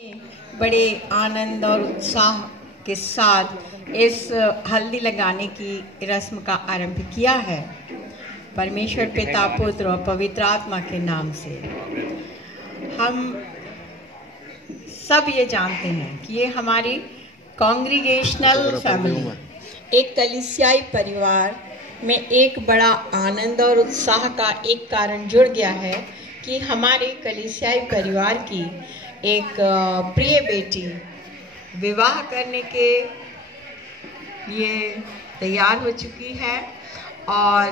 बड़े आनंद और उत्साह के साथ इस हल्दी लगाने की रस्म का आरंभ किया है। परमेश्वर पिता, पुत्र और पवित्र आत्मा के नाम से हम सब ये जानते हैं कि ये हमारी कांग्रीगेशनल फैमिली, एक कलीसियाई परिवार में एक बड़ा आनंद और उत्साह का एक कारण जुड़ गया है कि हमारे कलीसियाई परिवार की एक प्रिय बेटी विवाह करने के लिए तैयार हो चुकी है और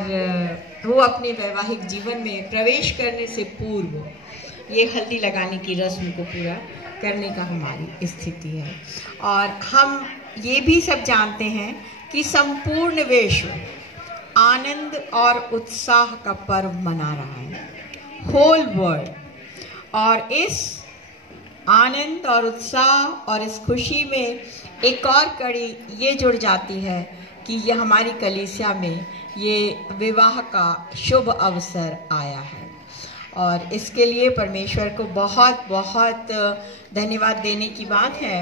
वो अपने वैवाहिक जीवन में प्रवेश करने से पूर्व ये हल्दी लगाने की रस्म को पूरा करने का हमारी स्थिति है। और हम ये भी सब जानते हैं कि संपूर्ण विश्व आनंद और उत्साह का पर्व मना रहा है, होल वर्ल्ड। और इस आनंद और उत्साह और इस खुशी में एक और कड़ी ये जुड़ जाती है कि ये हमारी कलीसिया में ये विवाह का शुभ अवसर आया है और इसके लिए परमेश्वर को बहुत बहुत धन्यवाद देने की बात है।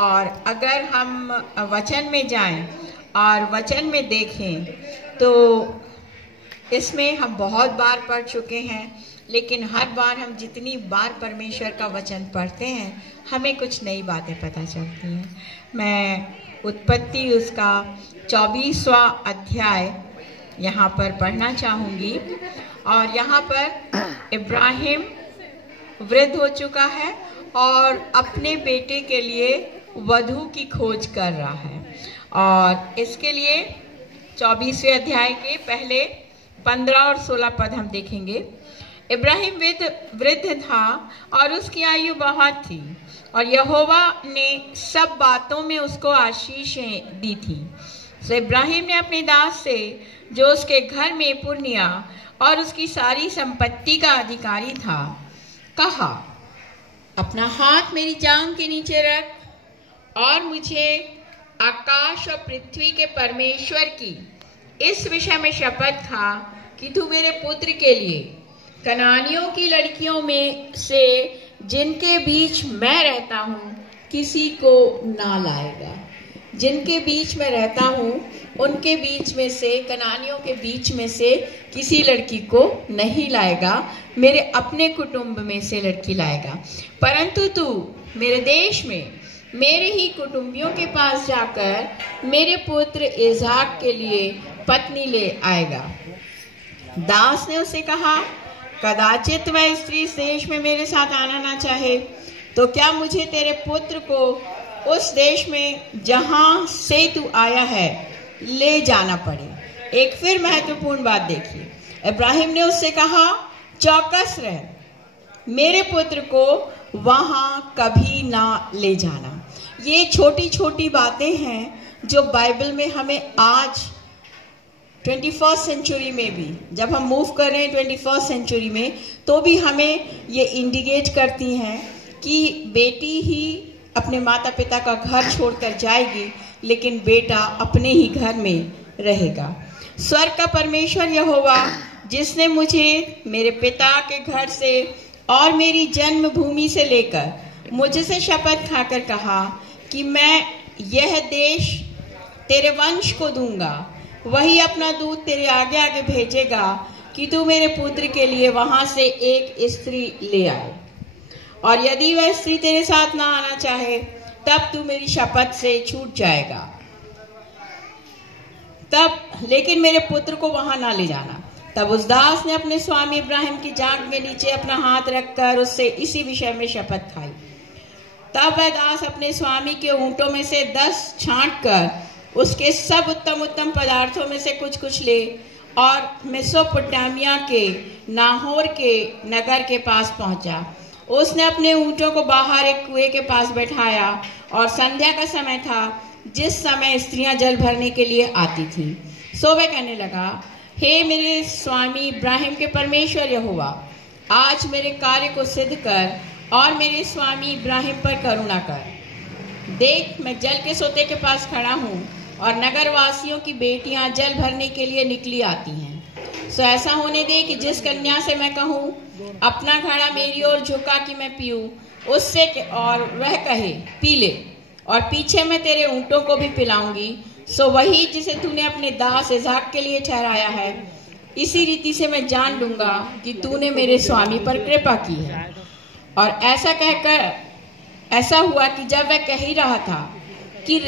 और अगर हम वचन में जाएं और वचन में देखें तो इसमें हम बहुत बार पढ़ चुके हैं, लेकिन हर बार हम जितनी बार परमेश्वर का वचन पढ़ते हैं हमें कुछ नई बातें पता चलती हैं। मैं उत्पत्ति उसका 24वां अध्याय यहाँ पर पढ़ना चाहूँगी। और यहाँ पर इब्राहिम वृद्ध हो चुका है और अपने बेटे के लिए वधू की खोज कर रहा है। और इसके लिए 24वें अध्याय के पहले 15 और 16 पद हम देखेंगे। इब्राहिम वृद्ध था और उसकी आयु बहुत थी और यहोवा ने सब बातों में उसको आशीषें दी थी। तो इब्राहिम ने अपने दास से, जो उसके घर में पुरनिया और उसकी सारी संपत्ति का अधिकारी था, कहा, अपना हाथ मेरी जांघ के नीचे रख और मुझे आकाश और पृथ्वी के परमेश्वर की इस विषय में शपथ खा कि तू मेरे पुत्र के लिए कनानियों की लड़कियों में से जिनके बीच मैं रहता हूँ किसी को ना लाएगा। जिनके बीच में रहता हूँ उनके बीच में से, कनानियों के बीच में से किसी लड़की को नहीं लाएगा, मेरे अपने कुटुंब में से लड़की लाएगा। परंतु तू मेरे देश में मेरे ही कुटुंबियों के पास जाकर मेरे पुत्र इज़हाक के लिए पत्नी ले आएगा। दास ने उसे कहा, कदाचित वह स्त्री इस देश में मेरे साथ आना ना चाहे तो क्या मुझे तेरे पुत्र को उस देश में जहां से तू आया है ले जाना पड़े। एक फिर महत्वपूर्ण बात देखिए, इब्राहिम ने उससे कहा, चौकस रह, मेरे पुत्र को वहां कभी ना ले जाना। ये छोटी छोटी बातें हैं जो बाइबल में हमें आज 21st सेंचुरी में भी, जब हम मूव कर रहे हैं 21st सेंचुरी में, तो भी हमें ये इंडिकेट करती हैं कि बेटी ही अपने माता पिता का घर छोड़कर जाएगी, लेकिन बेटा अपने ही घर में रहेगा। स्वर्ग का परमेश्वर यहोवा, जिसने मुझे मेरे पिता के घर से और मेरी जन्मभूमि से लेकर मुझसे शपथ खाकर कहा कि मैं यह देश तेरे वंश को दूंगा, वही अपना दूत तेरे आगे आगे भेजेगा कि तू मेरे पुत्र के लिए वहां से एक स्त्री ले आए। और यदि वह स्त्री तेरे साथ ना आना चाहे तब तू मेरी शपथ से छूट जाएगा, लेकिन मेरे पुत्र को वहां ना ले जाना। तब उस दास ने अपने स्वामी इब्राहिम की जांघ के नीचे अपना हाथ रखकर उससे इसी विषय में शपथ खाई। तब वह दास अपने स्वामी के ऊंटों में से 10 छांट कर उसके सब उत्तम उत्तम पदार्थों में से कुछ कुछ ले और मेसोपोटामिया के नाहोर के नगर के पास पहुंचा। उसने अपने ऊंटों को बाहर एक कुएं के पास बैठाया और संध्या का समय था, जिस समय स्त्रियां जल भरने के लिए आती थीं। सो वह कहने लगा, हे मेरे स्वामी इब्राहिम के परमेश्वर यहोवा, आज मेरे कार्य को सिद्ध कर और मेरे स्वामी इब्राहिम पर करुणा कर। देख, मैं जल के सोते के पास खड़ा हूँ और नगर वासियों की बेटियां जल भरने के लिए निकली आती हैं। सो ऐसा होने दे कि जिस कन्या से मैं कहूँ अपना घड़ा मेरी ओर झुका कि मैं पीऊँ, और वह कहे पी ले, और पीछे मैं तेरे ऊंटों को भी पिलाऊंगी, सो वही जिसे तूने अपने दास इसहाक के लिए ठहराया है, इसी रीति से मैं जान लूंगा कि तूने मेरे स्वामी पर कृपा की है। और ऐसा कहकर ऐसा हुआ कि जब वह कह ही रहा था कि